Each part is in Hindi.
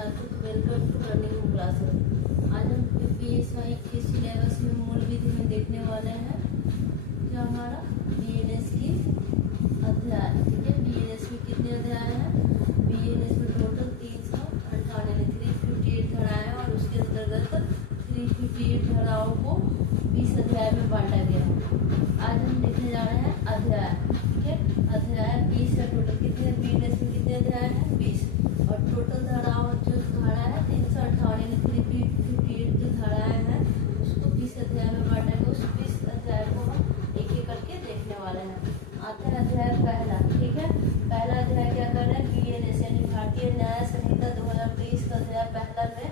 छात्रों को welcome to learning home classes. आज हम PSY के सिलेबस में मूल विधि में देखने वाले हैं जो हमारा BNS की अध्याय। ठीक है, BNS में कितने अध्याय हैं? BNS में टोटल 358 धाराएं हैं और उसके अंतर्गत 358 धाराओं को 20 अध्याय में बांटा गया है। आज हम देखने जा रहे हैं अध्याय। ठीक है, अध्याय 20 है। टोटल कितने BNS में कितने अध्याय हैं? 20। और टोटल धाराओं जो धारा है 358 जो धाराएं हैं उसको 20 अध्याय में बांटा गया। उस 20 अध्याय को हम एक एक करके देखने वाले हैं। आते हैं अध्याय पहला। ठीक है, पहला अध्याय क्या कर रहे हैं? BNS यानी भारतीय न्याय संहिता 2023 का अध्याय पहला में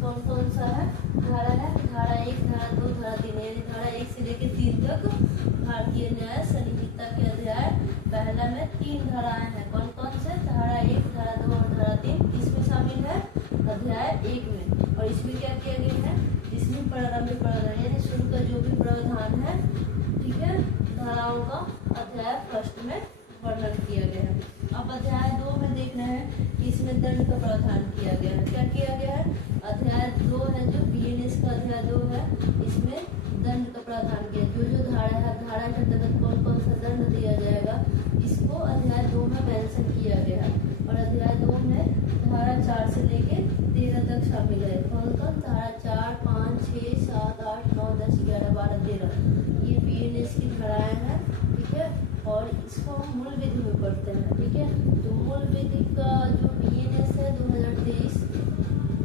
कौन कौन सा है धारा है? धारा 1, धारा 2, धारा 3 यानी धारा 1 से लेकर 3 तक भारतीय न्याय संहिता के अध्याय पहला में 3 धाराएं हैं। कौन कौन से? धारा 1, धारा 2 और धारा 3 इसमें शामिल है अध्याय 1 में। और इसमें क्या किया गया है? इसमें प्रारंभिक प्रावधान यानी शुरू का जो भी प्रावधान है, ठीक है, धाराओं का अध्याय फर्स्ट में वर्णन किया गया है। अब अध्याय 2 में देख रहे हैं कि इसमें दंड का प्रावधान किया गया है। क्या किया गया है? अध्याय 2 है जो BNS का अध्याय 2 है, इसमें दंड का प्रावधान किया। जो धारा है, धारा के अंतर्गत कौन कौन सा दंड दिया जाएगा इसको अध्याय 2 में मेंशन किया गया है। और अध्याय 2 में धारा 4 से लेके 13 तक शामिल है। कौन कौन? धारा 4, 5, 6, 7, 8, 9, 10, 11, 12, 13 ये BNS की धाराएं हैं। ठीक है, और इसको हम मूल विधि में पढ़ते हैं। ठीक है, तो मूल विधि का जो BNS है 2023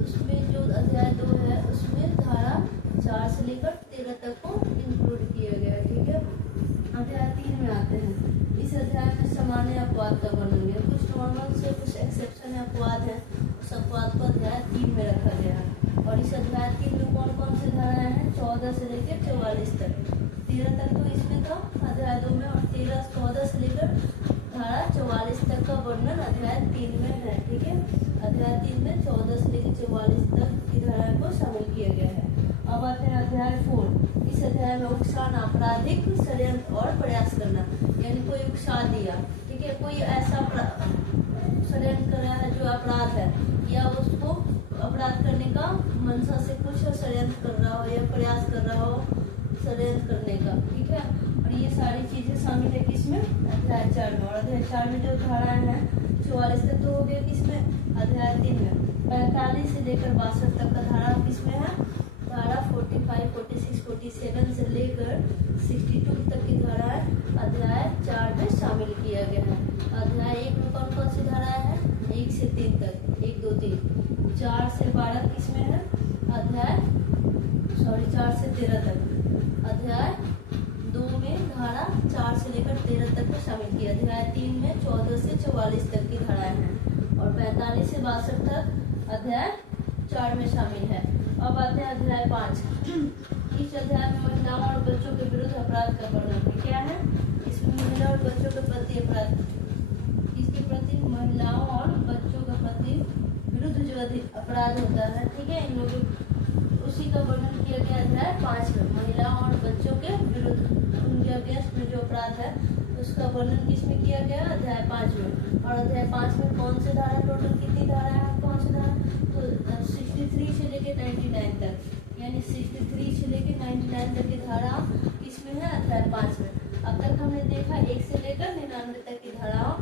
उसमें जो अध्याय 2 है उसमें धारा 4 से लेकर 13 तक को इंक्लूड किया गया है। ठीक है, अध्याय 3 में आते हैं। इस अध्याय में सामान्य अपवाद का वर्णन है। कुछ नॉर्मल से कुछ एक्सेप्शन अपवाद है, उस अपवाद को अध्याय 3 में रखा गया है। और इस अध्याय 3 में कौन कौन से धाराएं हैं? 14 से लेकर 44 तक। 13 तक तो इसमें था अध्याय 2 में, और 14 से लेकर धारा 44 तक का वर्णन अध्याय 3 में है। ठीक है, अध्याय 3 में 14 से लेकर 44 तक की धाराएं को शामिल किया गया है। अब आते हैं अध्याय 4। इस अध्याय में उकसाना, आपराधिक षड्यंत्र और प्रयास करना, यानी कोई उकसा दिया, ठीक है, कोई ऐसा षड्यंत्र कर रहा है जो अपराध है या उसको अपराध करने का मंशा से कुछ षड्यंत्र कर रहा हो या प्रयास कर रहा हो षड्यंत्र करने का। ठीक है, और ये सारी चीजें शामिल है किसमें? अध्याय 4 में। और अध्याय 4 में जो धाराएं हैं 44 तक तो हो गया किसमें? अध्याय 3 में। 45 से लेकर 62 तक का धारा किसमें है? धारा 45, 46, 47 से लेकर 62 तक की धाराएं अध्याय 4 में शामिल किया गया है। अध्याय 1 में कौन कौन सी धाराएं हैं? 1 से 3 तक, 1, 2, 3। 4 से 12 किसमें है? 4 से 13 तक। अध्याय 2 में धारा 4 से लेकर 13 तक को शामिल किया। अध्याय 3 में 14 से 44 तक की धाराएं हैं। और 45 से 62 तक अध्याय 4 में शामिल है। अब आते हैं अध्याय 5। इस अध्याय में महिलाओं और बच्चों के विरुद्ध अपराध का वर्णन क्या है? इसमें महिला और बच्चों के प्रति अपराध, इसके प्रति महिलाओं और बच्चों के प्रति विरुद्ध जो अपराध होता है, ठीक है, इन लोगों उसी का वर्णन किया गया अध्याय 5 में। महिलाओं और बच्चों के विरुद्ध उनके अगेंस्ट में जो अपराध है उसका वर्णन किसमें किया गया? अध्याय 5 में। और अध्याय 5 में कौन से धारा, टोटल कितनी धारा है? कौन सी धारा? तो 63 से लेकर 99 तक, यानी 63 से लेकर 99 तक की धारा किसमें है? अध्याय 5 में। अब तक हमने देखा 1 से लेकर 99 तक की धाराओं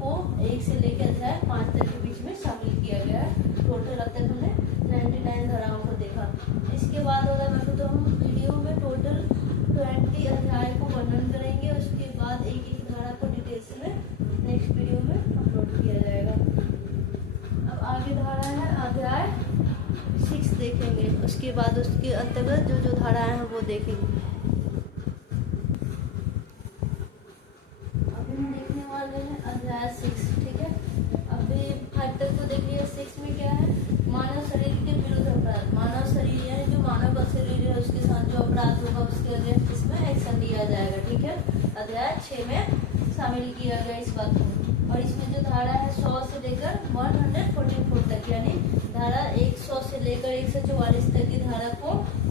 को 1 से लेकर अध्याय 5 तक के बीच में शामिल किया गया है। टोटल अब तक हमने 99 धाराओं को देखा। इसके बाद होगा मैं तो हम वीडियो में टोटल 20 अध्याय को वर्णन करेंगे। उसके बाद एक एक धारा को डिटेल्स में नेक्स्ट वीडियो में अपलोड किया जाएगा। अब आगे धारा है अध्याय 6 देखेंगे, उसके बाद उसके अंतर्गत जो जो धाराएं हैं वो देखेंगे। अभी हम देखने वाले हैं अध्याय 6। ठीक है, अभी 5 तक तो देखिए। 6 में क्या है? मानव शरीर के विरुद्ध अपराध। मानव शरीर यानी जो मानव का शरीर है उसके साथ जो अपराध होगा उसके अगेंस्ट इसमें एक्शन लिया जाएगा। ठीक है, अध्याय 6 में शामिल किया गया इस बात को। और इसमें जो धारा है 100 से लेकर 144 तक, यानी धारा 100 से लेकर 144 तक की धारा को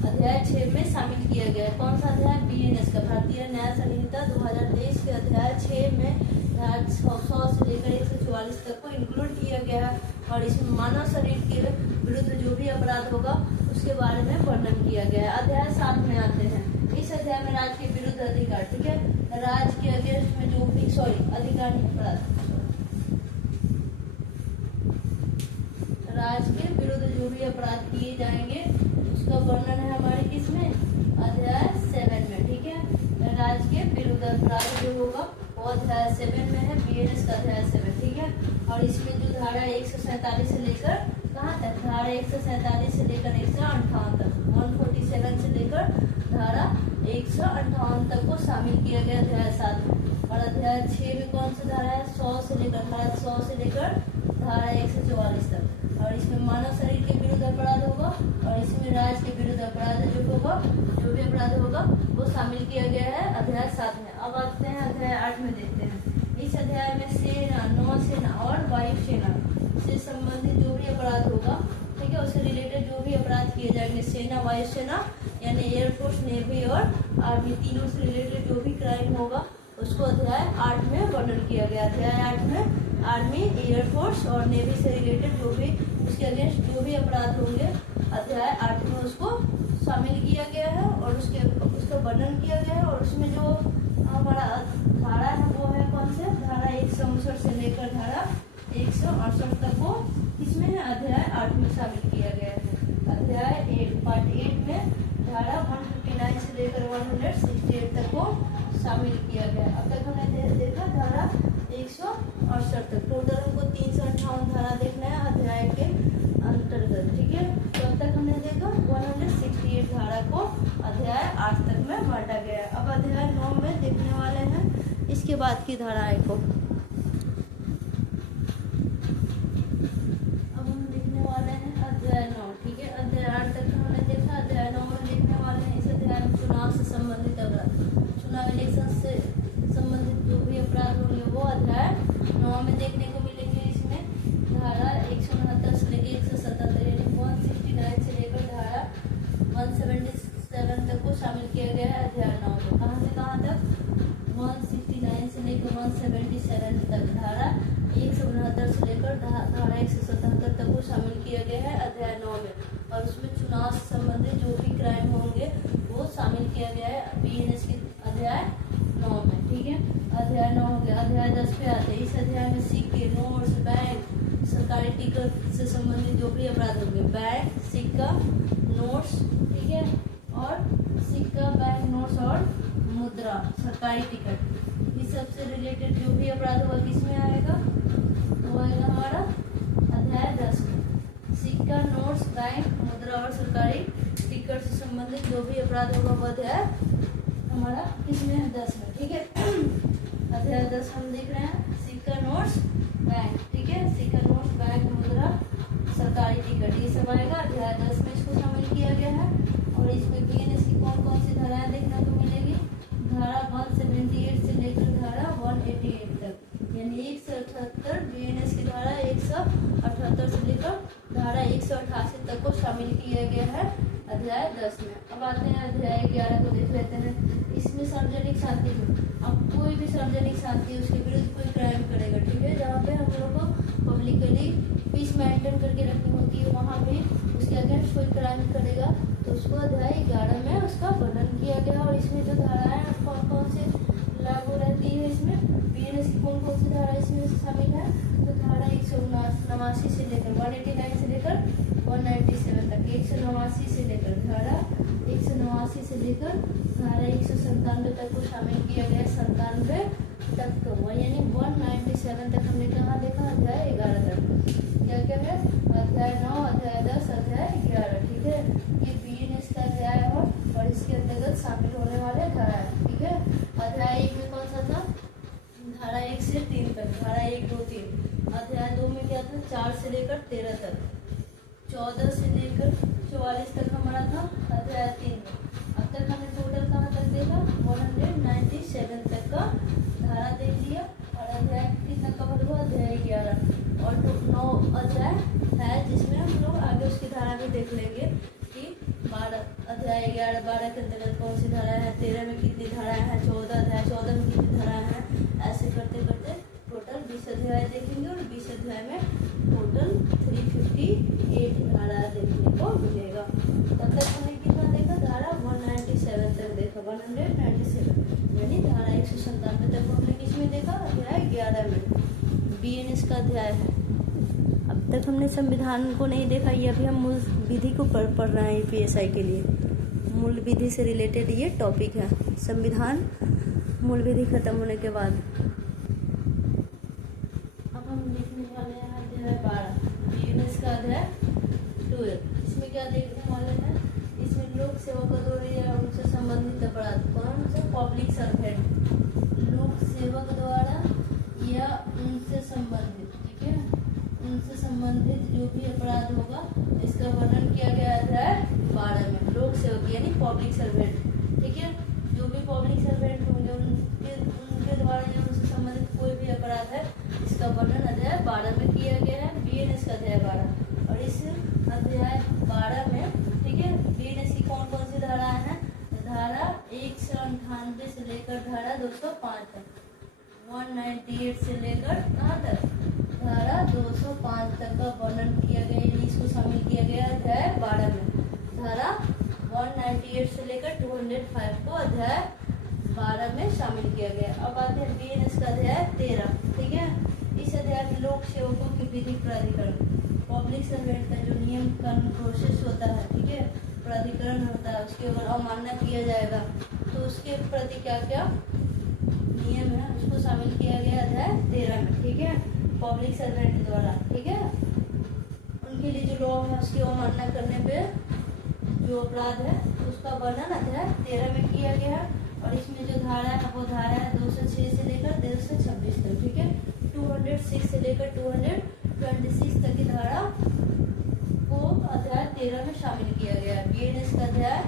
अध्याय 6 में शामिल किया गया है। कौन सा अध्याय? BNS का, भारतीय न्याय संहिता 2023 के अध्याय 6 में धारा 100 से लेकर 144 तक को इंक्लूड किया गया है। और इसमें मानव शरीर के विरुद्ध जो भी अपराध होगा उसके बारे में वर्णन किया गया है। अध्याय 7 में आते हैं। इस अध्याय में राज्य के विरुद्ध अधिकार, ठीक है, राज्य के अगेंस्ट में जो भी अधिकार नहीं, अपराध, राज्य के विरुद्ध जो भी अपराध किए जाएंगे उसका वर्णन है हमारे किसमें, अध्याय 7 में, ठीक है। राज्य के विरुद्ध अपराध जो होगा वो अध्याय 7 में है, बीएनएस का अध्याय 7, ठीक है। और इसमें जो धारा 147 से लेकर कहाँ तक, धारा 147 से लेकर 158 तक, 147 से लेकर धारा 158 तक को शामिल किया गया अध्याय 7 में। और अध्याय 6 में कौन सा धारा है, 100 से लेकर धारा 100 से लेकर धारा 144 तक। और इसमें मानव शरीर के विरुद्ध अपराध होगा और इसमें राज्य के विरुद्ध अपराध जो होगा, जो भी अपराध होगा वो शामिल किया गया है अध्याय 7 में। अब आते हैं अध्याय 8 में, देखते हैं। इस अध्याय में सेना, नौसेना और वायुसेना से संबंधित जो भी अपराध होगा, ठीक है, उससे रिलेटेड जो भी अपराध किए जाएंगे, सेना, वायुसेना यानी एयरफोर्स, नेवी और आर्मी, तीनों से रिलेटेड जो भी क्राइम होगा उसको अध्याय 8 में वर्णन किया गया। अध्याय 8 में आर्मी, एयरफोर्स और नेवी से रिलेटेड जो भी उसके अगेंस्ट जो भी अपराध होंगे अध्याय 8 में उसको शामिल किया गया है और उसका वर्णन किया गया है। और उसमें जो हमारा धारा है वो है कौन से, धारा 159 से लेकर धारा 168 तक को किसमें है, अध्याय 8 में शामिल किया गया है। अध्याय 8 पार्ट 8 में धारा 159 से लेकर 168 तक को शामिल किया गया। अब तक हमने देखा धारा 168 तक, टोटल हमको 358 धारा देखना है अध्याय के अंतर्गत, ठीक है। तो अब तक हमने देखा 168 धारा को अध्याय 8 तक में बांटा गया। अब अध्याय 9 में देखने वाले हैं इसके बाद की धाराएं को। अब हम देखने वाले हैं अध्याय 9, ठीक है। अध्याय 8 तक हमने देखा, अध्याय 9 में देखने वाले हैं इस अध्याय में चुनाव से संबंधित अपराध, चुनाव इलेक्शन से संबंधित जो भी अपराध होंगे वो अध्याय 9 में देखने को मिलेंगे। इसमें धारा 169 से लेकर 177 यानी 169 से लेकर धारा 177 तक को शामिल किया गया है अध्याय 9 में। कहाँ से कहाँ तक, 169 से लेकर 177 तक, धारा 169 से लेकर धारा 177 तक को शामिल किया गया है अध्याय 9 में। और उसमें चुनाव से संबंधित जो भी क्राइम होंगे वो शामिल किया गया है बीएनएस के अध्याय 9 में, ठीक है। अध्याय 9 हो गया। अध्याय 10 पे आते हैं। इस अध्याय में सिक्के, नोट्स, बैंक, सरकारी टिकट से संबंधित जो भी अपराध होंगे, बैंक, सिक्का, नोट्स, ठीक है, और सिक्का, बैंक, नोट्स और मुद्रा, सरकारी टिकट, इस सब से रिलेटेड जो भी अपराध होगा किसमें आएगा, वो आएगा हमारा अध्याय 10 में। सिक्का, नोट्स, बैंक, मुद्रा और सरकारी टिकट से संबंधित जो भी अपराध होगा वो अध्याय हमारा किसमें है, 10 में, ठीक है। अध्याय 10 हम देख रहे हैं, सिक्का, नोट्स, बैंक, ठीक है, सिक्का, नोट्स, बैंक, मुद्रा, सरकारी टिकट, ये सब आएगा अध्याय 10 में, इसको शामिल किया गया है। और इसमें बीएनएस की कौन कौन सी धाराएं देखने को मिलेगी, धारा 178 से लेकर धारा 188 तक, यानी 178 बीएनएस की धारा 178 से लेकर धारा 188 तक को शामिल किया गया है अध्याय 10 में। अब आते हैं अध्याय 11 को देख लेते हैं। इसमें सार्वजनिक शांति को, अब कोई भी सार्वजनिक शांति उसके विरुद्ध कोई क्राइम करेगा, ठीक है, जहाँ पे हम लोग को पब्लिकली पीस मेंटेन करके रखनी होती है, वहाँ भी उसके अगेंस्ट कोई क्राइम करेगा तो उसको अध्याय 11 में उसका वर्णन किया गया। और इसमें जो धाराएं कौन कौन से लागू रहती है, इसमें बीएनएस की कौन कौन सी धारा इसमें शामिल है, तो धारा 189 से लेकर 189 से लेकर 197 तक, 189 से लेकर धारा 189 से लेकर धारा 197 तक को शामिल किया गया, 97 तक को, यानी 197 तक हमने कहाँ देखा, अध्याय 11 तक। क्या क्या है, अध्याय 9, अध्याय 10, अध्याय 11, ठीक है, ये बीएनएस का अध्याय है और इसके अंतर्गत शामिल होने वाले धारा है, ठीक है। अध्याय 1 में कौन सा था, धारा 1 से 3 तक, धारा 1, 2, 3। अध्याय 2 में क्या था, 4 से लेकर 13 तक, 14 से लेकर 44 तक हमारा था अध्याय 3 में। अब तक हमने टोटल कहाँ तक देखा, 197 तक का धारा देख लिया। और अध्याय कितना कवर हुआ, अध्याय 11 और 9 अध्याय है जिसमें हम लोग आगे उसकी धारा भी देख लेंगे कि 12 अध्याय 11, 12 के अंतर्गत कौन सी धारा है, 13 में कितनी धाराएं हैं, 14 में कितनी धाराएं हैं, ऐसे करते करते टोटल 20 अध्याय देखेंगे और 20 अध्याय में टोटल में देखा, अध्याय 11 में बीएनएस का अध्याय है। अब तक हमने संविधान को नहीं देखा, ये अभी हम मूल विधि को पढ़ रहे हैं यूपीएसआई के लिए। मूल विधि से रिलेटेड ये टॉपिक है, संविधान मूल विधि खत्म होने के बाद। अब हम लिखने वाले हैं अध्याय 12 बीएनएस का अध्याय 12। इसमें क्या देखने वाले हैं, इसमें लोक सेवक द्वारा या उनसे संबंधित अपराध, कौन सा, पब्लिक सर्वेंट, लोक सेवक द्वारा या उनसे संबंधित, ठीक है, उनसे संबंधित जो भी अपराध होगा इसका वर्णन किया गया अध्याय 12 में। लोक सेवक यानी पब्लिक सर्वेंट, ठीक है, जो भी पब्लिक सर्वेंट होंगे उनके द्वारा या उनसे संबंधित कोई भी अपराध है इसका वर्णन अध्याय 12 में किया गया है, बीएनएस का अध्याय 12। और इस अध्याय 12 में, ठीक है, बीएनएस की कौन कौन सी धाराएं हैं, धारा 198 से लेकर धारा 205 तक, 198 से लेकर कहाँ तक, धारा 205 तक का वर्णन किया गया, इसको शामिल किया गया अध्याय 12 में। धारा 198 से लेकर 205 को अध्याय 12 में शामिल किया गया। अब आते हैं बीएनएस का अध्याय 13, ठीक है। इस अध्याय में लोक सेवकों की विधिक प्राधिकरण, पब्लिक सर्वेंट का जो नियम कानून प्रोसेस होता है, ठीक है, प्राधिकरण होता है, उसके अगर अवमानना किया जाएगा तो उसके प्रति क्या क्या नियम है उसको शामिल किया गया अध्याय 13 में, ठीक है, पब्लिक सर्वेंट द्वारा, ठीक है, उनके लिए जो लॉ है उसकी अवमानना करने पे जो अपराध है उसका वर्णन अध्याय 13 में किया गया है। और इसमें जो धारा है वो धारा है 206 से लेकर 226 तक, ठीक है, 206 से लेकर 226 तक की धारा को अध्याय 13 में शामिल किया गया है, बीएनएस का अध्याय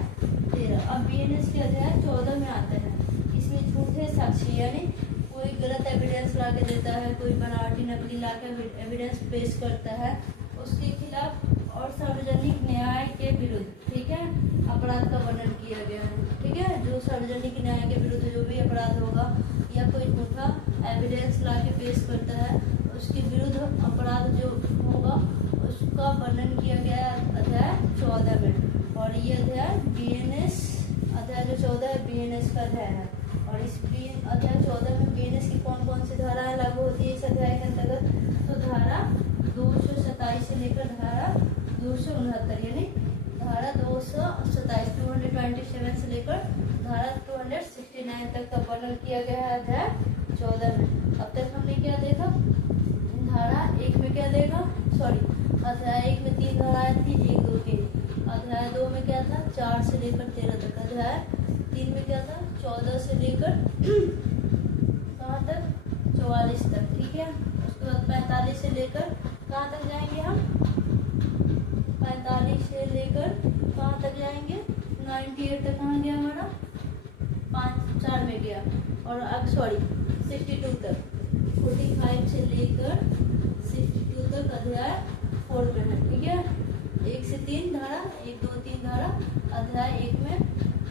13। अब बीएनएस के अध्याय 14 में आते हैं। इसमें झूठे साक्षी यानी कोई गलत एविडेंस ला के देता है, कोई बनावटी नकली ला के एविडेंस पेश करता है, उसके खिलाफ और सार्वजनिक न्याय के विरुद्ध, ठीक है, अपराध का वर्णन किया गया है, ठीक है, जो सार्वजनिक न्याय के विरुद्ध जो भी अपराध होगा या कोई झूठा एविडेंस ला के पेश करता है उसके विरुद्ध अपराध जो होगा उसका वर्णन किया गया अध्याय 14 में। और ये अध्याय बीएनएस अध्याय जो 14 है बीएनएस का अध्याय है। और इस अध्याय 14 में बीएनएस की कौन कौन सी धाराएं लागू होती है इस अध्याय के अंतर्गत, तो धारा 227 से लेकर धारा 269 यानी धारा 227 227 से लेकर धारा 269 तक का वर्णन किया गया है अध्याय 14 में। अब तक हमने क्या देखा, धारा 1 में क्या देखा, अध्याय 1 में 3 धाराएं थी, 1 2 3। अध्याय 2 में क्या था, 4 से लेकर 13 तक। अध्याय 3 में क्या था, 14 से लेकर कहाँ तक, 44 तक, ठीक है। उसके बाद 45 से लेकर कहाँ तक जाएंगे हम, 45 से लेकर कहाँ तक जाएंगे, 98 तक कहाँ गया हमारा, 4 में गया। और अब 62 तक, 45 से लेकर 62 तक अध्याय 4 में है, ठीक है। 1 से 3 धारा, 1 2 3 धारा अध्याय 1 में।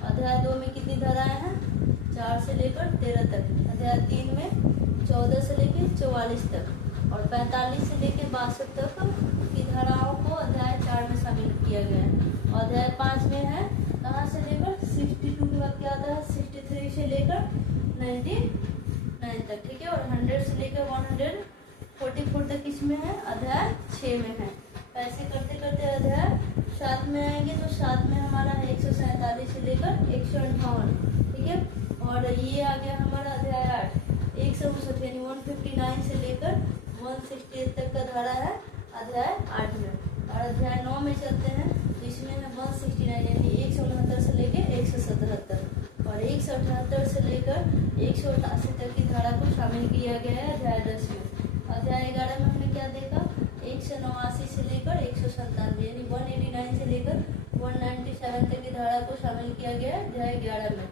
अध्याय 2 में कितनी धाराएं हैं, 4 से लेकर 13 तक। अध्याय 3 में 14 से लेकर 44 तक। और 45 से लेकर 62 तक की धाराओं को अध्याय 4 में शामिल किया गया है। और अध्याय 5 में है कहाँ से लेकर 62 के बाद क्या आता है, 63 से लेकर 99 तक, ठीक है। और 100 से लेकर 144 तक इसमें है, अध्याय 6 में है। ऐसे करते करते अध्याय 7 में आएंगे तो 7 में हमारा है 147 से लेकर 158, ठीक है। और ये आ गया हमारा अध्याय 8, 159 यानी 159 से लेकर 168 तक का धारा है अध्याय 8 में। और अध्याय 9 में चलते हैं तो इसमें है 169 यानी 169 से लेकर 177। और 178 से लेकर 188 तक की धारा को शामिल किया गया है अध्याय 10 में। अध्याय 11 में हमने क्या देखा, 189 से लेकर 197 यानी 189 से लेकर 197 तक की धारा को शामिल किया गया है अध्याय 11 में।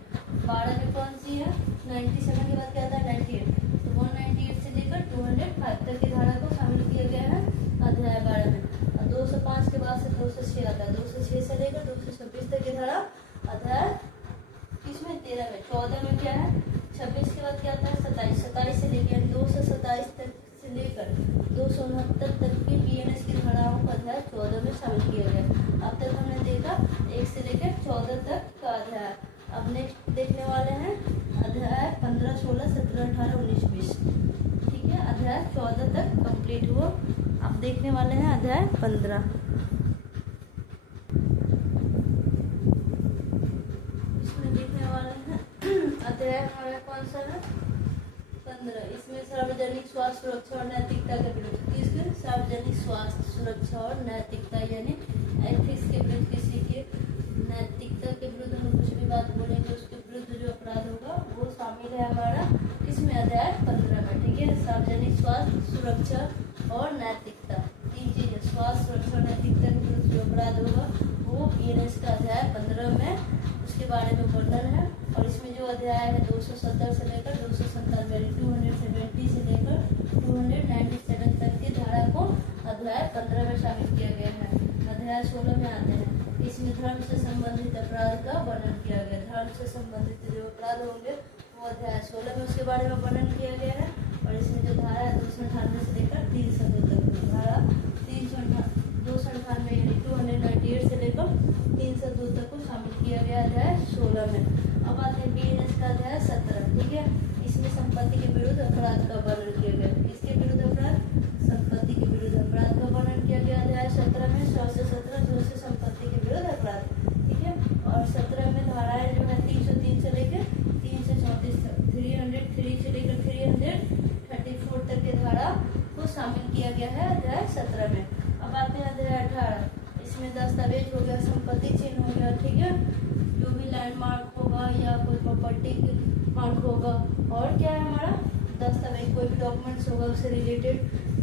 12 में कौन सी है, 97 के बाद क्या आता है 98, तो 198 से लेकर 205 तक की धारा को शामिल किया गया है अध्याय 12 में। और 205 के बाद से 206 आता है, 206 से लेकर 226 तक की धारा अध्याय किसमें 13 में। 14 में क्या है, 26 के बाद क्या आता है 27, 27 से लेकर 227 तक से लेकर 269 तक की बीएनएस की धाराओं को अध्याय 14 में शामिल किया गया। अब तक हमने देखा 1 से लेकर 14 तक का अध्याय। अब नेक्स्ट देखने वाले हैं अध्याय 15, 16, 17 17, 18, 19, 20। ठीक है, अध्याय 14 तक कंप्लीट हुआ। अब देखने वाले हैं अध्याय 15। इसमें देखने वाले हैं अध्याय हमारा कौन सा है? 15। इसमें सार्वजनिक स्वास्थ्य सुरक्षा और नैतिकता के विरुद्ध, किसके? सार्वजनिक स्वास्थ्य सुरक्षा और नैतिकता, यानी एथिक्स के विरुद्ध, किसी के नैतिकता के विरुद्ध हम कुछ भी बात बोलेंगे उसके विरुद्ध जो अपराध होगा वो शामिल है हमारा किसमें? अध्याय 15 में। ठीक है, सार्वजनिक स्वास्थ्य सुरक्षा और नैतिकता, तीन चीजें, स्वास्थ्य सुरक्षा और नैतिकता के विरुद्ध जो अपराध होगा वो बीएनएस का अध्याय 15 में उसके बारे में वर्णन है। और इसमें जो अध्याय है 270 से लेकर 297, 270 से लेकर 297 तक की धारा को अध्याय 15 में शामिल किया गया है। अध्याय 16 में आते हैं, इसमें धर्म से संबंधित अपराध का वर्णन किया गया। धर्म से संबंधित जो अपराध होंगे वो अध्याय 16 में उसके बारे में वर्णन किया गया है। और इसमें जो धारा है 298 से लेकर 302 तक, धारा 298 यानी 298 से लेकर 302 तक को शामिल किया गया अध्याय 16 में। अब आते हैं बीएनएस का अध्याय 17। ठीक है, इसमें संपत्ति के विरुद्ध अपराध का वर्णन किया गया। किसके विरुद्ध अपराध? संपत्ति के विरुद्ध अपराध का वर्णन किया गया अध्याय 17 में। 100 से 17 जो से संपत्ति के विरुद्ध अपराध। ठीक है, और 17 में धाराएं जो है 303 से लेकर 334 तक, 303 से लेकर 334 तक के धारा को शामिल किया गया है अध्याय 17 में। अब आते हैं अध्याय 18। इसमें दस्तावेज हो गया, संपत्ति चिन्ह हो गया। ठीक है, जो भी लैंडमार्क होगा या कोई प्रॉपर्टी मार्क होगा, और क्या है हमारा दस्तावेज, कोई भी डॉक्यूमेंट्स होगा उससे रिलेटेड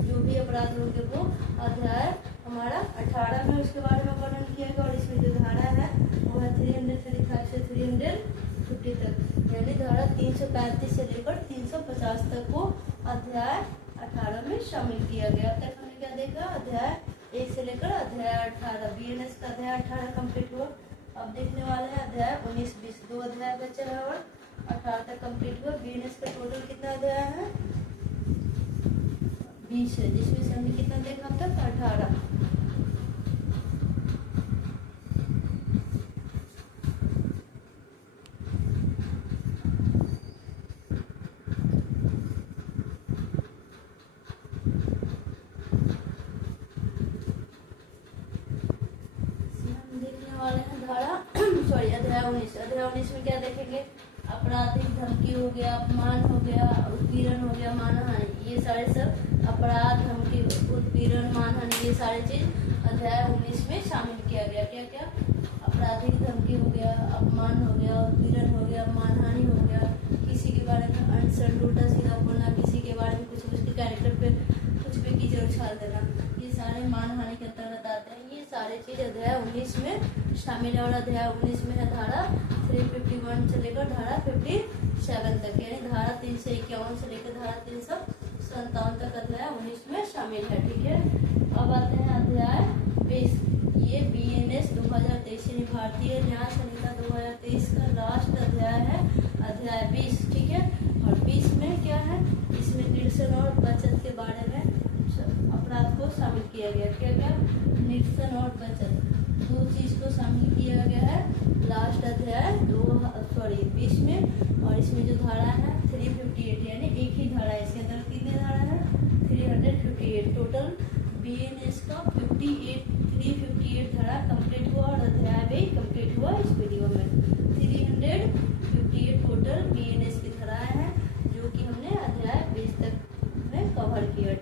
जो भी अपराध होंगे वो अध्याय हमारा 18 में उसके बारे में वर्णन किया गया। और इसमें जो धारा है वो है 335 से 350 तक, यानी धारा 335 से लेकर 350 तक को अध्याय 18 में शामिल किया गया। अब तक हमने क्या देखा? अध्याय 1 से लेकर अध्याय 18, बीएनएस का अध्याय 18 कंप्लीट हुआ। अब देखने वाले हैं अध्याय 19, 20, 2 अध्याय बचे हैं और 18 तक कंप्लीट हुआ। बीएनएस का टोटल कितना अध्याय है? 20 है, जिसमें से हमने कितना देखा अब तक? 18। अध्याय 19 में क्या देखेंगे? आपराधिक धमकी हो गया, अपमान हो गया, उत्पीड़न हो गया, मानहानि, ये सारे सब अपराध, धमकी, उत्पीड़न, मानहानि, ये सारी चीज अध्याय 19 में शामिल किया गया। क्या क्या? आपराधिक धमकी हो गया, अपमान हो गया, उत्पीड़न हो गया, मानहानि हो गया, किसी के बारे में अनसन उल्टा सीधा बोलना, किसी के बारे में कुछ उसके कैरेक्टर पे कुछ भी कीचड़ उछाल देना, ये सारे मानहानि के अंतर्गत आते हैं। ये सारे चीज अध्याय 19 में शामिल है। और अध्याय 19 में है धारा 351 से लेकर धारा 57 तक, यानी धारा 351 से लेकर धारा 357 तक अध्याय 19 में शामिल है। ठीक है, अब आते हैं अध्याय 20। ये बीएनएस 2023 यानी भारतीय न्याय संहिता 2023 का लास्ट अध्याय है, अध्याय 20। ठीक है, और 20 में क्या है? इसमें निरसन और बचत के बारे में अपराध को शामिल किया गया। क्या क्या? निरसन और बचत, दो चीज को शामिल किया गया है लास्ट अध्याय 20 में। और इसमें जो धारा है 358, यानी एक ही धारा है, इसके अंदर कितनी धारा है? 358। टोटल बीएनएस का 358 धारा कंप्लीट हुआ और अध्याय भी कंप्लीट हुआ इस वीडियो में। 358 टोटल बीएनएस की धाराएं हैं जो कि हमने अध्याय 20 तक में कवर किया।